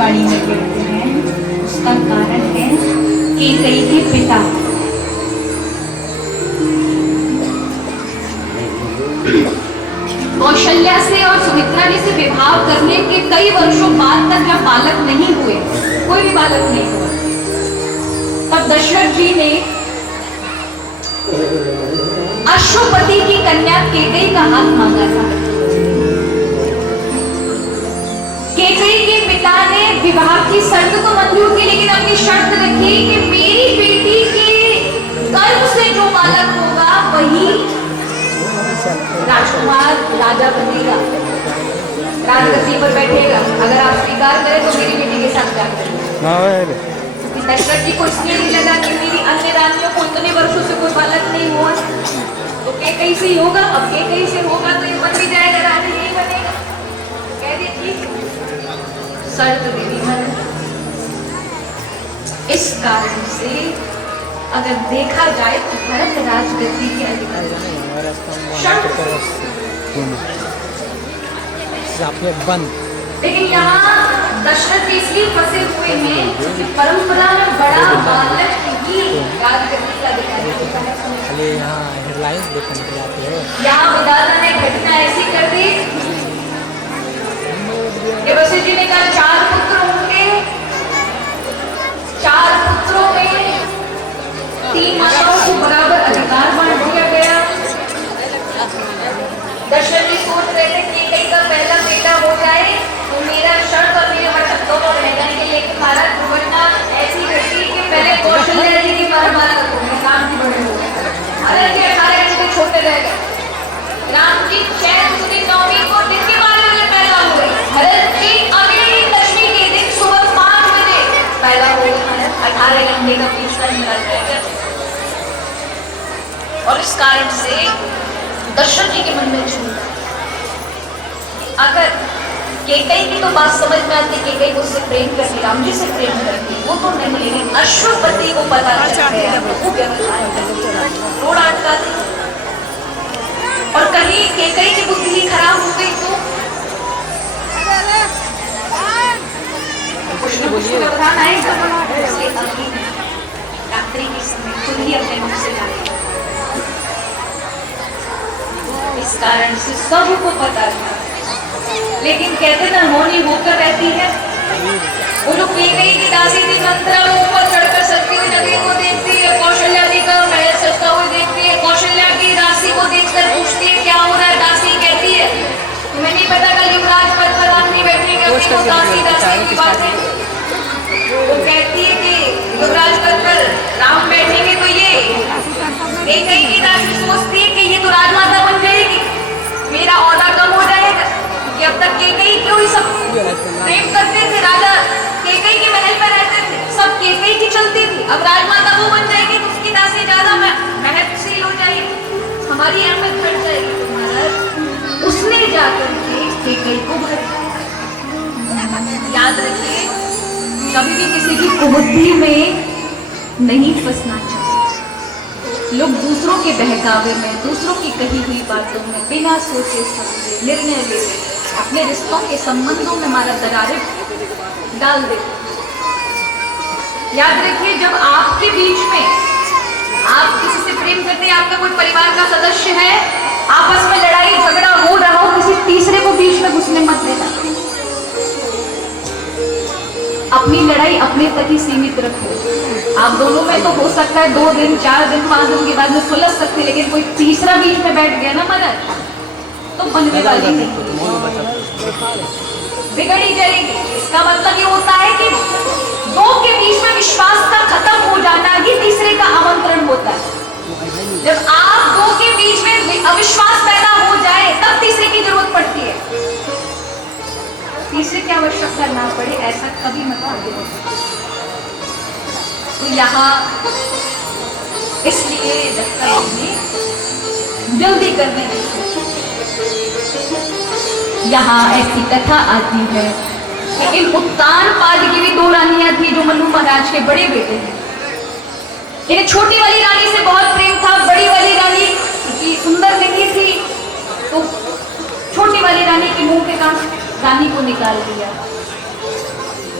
वाणी में कहते हैं, उसका कारण है कैकेयी के पिता। कौशल्या से और सुमित्रा जी से विवाह करने के कई वर्षों बाद तक जब बालक नहीं हुए, कोई भी बालक नहीं हुआ, तब दशरथ जी ने अश्वपति की कन्या कैकेयी का हाथ मांगा था। कैकेयी के पिता ने विवाह की शर्त तो मंजूर की, लेकिन अपनी शर्त रखी कि मेरी बेटी के गर्भ से जो बालक होगा वही राजकुमार राजा बनेगा, राजगद्दी पर बैठेगा। अगर आप स्वीकार करें तो मेरी बेटी के साथ जाकर दशरथ जी को इसलिए नहीं लगा कि मेरी अन्य रानियों को इतने वर्षों से कोई बालक नहीं हुआ, तो कैकेयी से ही होगा। अब कैकेयी से होगा तो ये बन भी जाएगा, राजा यही बनेगा। कह दिए ठीक, शर्त दे दी मैंने। इस कारण से अगर देखा जाए तो भरत राजगद्दी के अधिकारी बंद। लेकिन यहाँ दशरथ जी इसलिए फंसे हुए हैं कि परंपरा में बड़ा बालक ही राजगद्दी का अधिकारी होता है। खाली यहाँ हेडलाइंस देखने के आते हो। यहाँ विधाता ने घटना ऐसी कर दी कि वशिष्ठ जी ने कहा 4 पुत्र होंगे, 4 पुत्रों में 3 माताओं को बराबर अधिकार बांट दिया गया। दशरथ जी सोच रहे थे कि कैकेयी का पहला बेटा हो जाए तो मेरा शर्त और मेरे वचन दोनों रह जाएंगे, लेकिन महाराज दुर्घटना ऐसी घटी कि पहले कौशल्या जी की परंपरा राम जी बड़े हो गए, महाराज जी 18 घंटे छोटे रह गए। राम जी 6 दूसरी 9वीं को दिन के 12 बजे पैदा हुए, भरत जी अगली दशमी के दिन सुबह 5 बजे पैदा हुए। 18 घंटे का पिछड़ा निकल जाएगा। और इस कारण से दशरथ जी के मन में छूट, अगर कैकेयी की तो बात समझ में आती, कैकेयी उससे प्रेम करती, राम जी से प्रेम करती, वो तो नहीं, लेकिन अश्वपति को पता चल गया वो व्यवधान थोड़ा अटका थी। और कहीं कैकेयी की बुद्धि खराब हो गई तो कुछ न कुछ व्यवधान आएगा। रात्रि के समय खुद ही अपने मुख से लाएगा। इस कारण से सबको पता था, लेकिन कहते ना होनी होकर रहती है। वो लोग कैकेयी की दासी थी, मंत्रा वो ऊपर चढ़कर सजती हुई नगरी को देखती है, कौशल्या जी का महल सजता हुआ देखती है, कौशल्या की दासी को देखकर पूछती है क्या हो रहा है। दासी कहती है तुम्हें नहीं पता कल युवराज पद पर राम नहीं बैठेंगे, अपनी वो दासी की बात है। वो कहती है कि युवराज पद पर राम बैठेंगे तो ये कैकेयी की दासी सोचती है कि ये तो राजमाता बन जाएगी, मेरा औहदा कम हो जाएगा, कि अब तक कैकेयी क्यों ही सब प्रेम करते थे, राजा कैकेयी के महल पर रहते थे, सब कैकेयी की चलती थी। अब राजमाता वो बन जाएगी तो उसकी दासी ज्यादा महत्वशील हो जाएगी, हमारी अहमियत बढ़ जाएगी। तो महाराज उसने जाकर के कैकेयी को भर याद रखिए, कभी भी किसी की कुबुद्धि में नहीं फंसना चाहिए। लोग दूसरों के बहकावे में, दूसरों की कही हुई बातों में बिना सोचे समझे निर्णय ले लेते, अपने रिश्तों के संबंधों में हमारा दरारें डाल देते। याद रखिए, जब आपके बीच में आप किसी से प्रेम करते हैं, आपका कोई परिवार का सदस्य है, आपस में लड़ाई झगड़ा हो रहा हो, किसी तीसरे को बीच में घुसने मत देना। अपनी लड़ाई अपने तक ही सीमित रखो। आप दोनों में तो हो सकता है 2 दिन 4 दिन 5 दिन के बाद में सुलझ सकते, लेकिन कोई तीसरा बीच में बैठ गया ना महाराज तो बनने वाली नहीं, बिगड़ी जाएगी। इसका मतलब ये होता है कि 2 के बीच में विश्वास का खत्म हो जाना ही तीसरे का आमंत्रण होता है। जब आप 2 के बीच में अविश्वास पैदा हो जाए तब तीसरे की जरूरत पड़ती है। तीसरे की आवश्यकता ना पड़े ऐसा कभी मत करो। तो यहाँ इसलिए जल्दी करने की, यहाँ ऐसी कथा आती है कि इन उत्तानपाद की भी 2 रानियां थी जो मनु महाराज के बड़े बेटे हैं। इन्हें छोटी वाली रानी से बहुत प्रेम था, बड़ी वाली रानी की सुंदर नहीं थी तो छोटी वाली रानी के मुंह के काम रानी को निकाल दिया।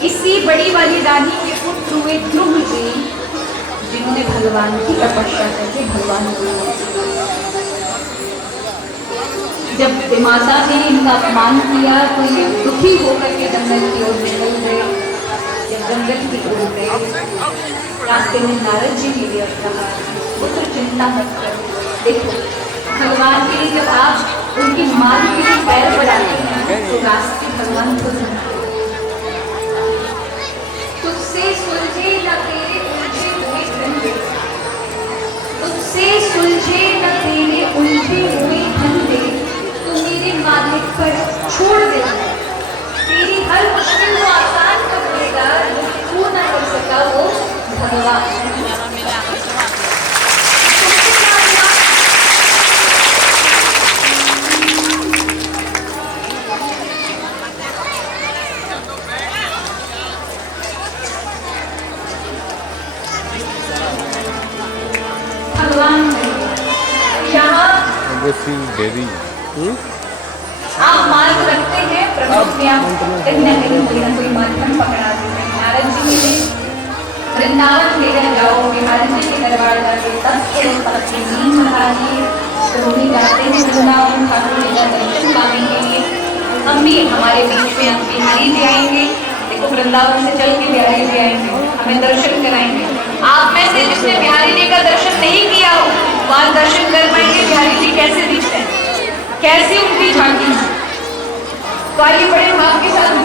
इसी बड़ी वाली रानी के पुत्र हुए ध्रुव जी, जिन्होंने भगवान की तपस्या करके भगवान को जब माता ने इनका अपमान किया तो ये दुखी होकर के जंगल की ओर निकल गए। जब जंगल की ओर गए, रास्ते में नारद जी मिले और कहा, पुत्र चिंता मत करो, देखो भगवान के लिए जब आप उनकी मान के लिए पैर बढ़ाते हैं तो रास्ते भगवान को तुझसे सुलझे न तेरे उलझे हुए धंधे, तुझसे सुलझे न तेरे उलझे हुए धंधे, तू मेरे मालिक पर छोड़ दे, तेरी हर मुश्किल को आसान कर देगा, जो तू न कर सका वो भगवान। देवी आप मार्ग रखते हैं, प्रभु अपने आप कहीं ना कहीं कोई ना कोई माध्यम पकड़ा देते हैं। नारद जी मिले, वृंदावन लेकर जाओगे, नारद जी के दरबार जाके तब अपनी नींद लगाइए, रोनी गाते हैं वृंदावन ठाकुर जी का दर्शन पाएंगे। हम भी हमारे बीच में हम बिहारी जी आएंगे, देखो वृंदावन से चल के बिहारी जी आएंगे, हमें दर्शन कराएंगे। आप में से जिसने बिहारी जी का दर्शन नहीं किया हो, वहां दर्शन कर पाएंगे बिहारी जी कैसे दिखते हैं, कैसी उनकी झांकी। तो आइए बड़े भाव के साथ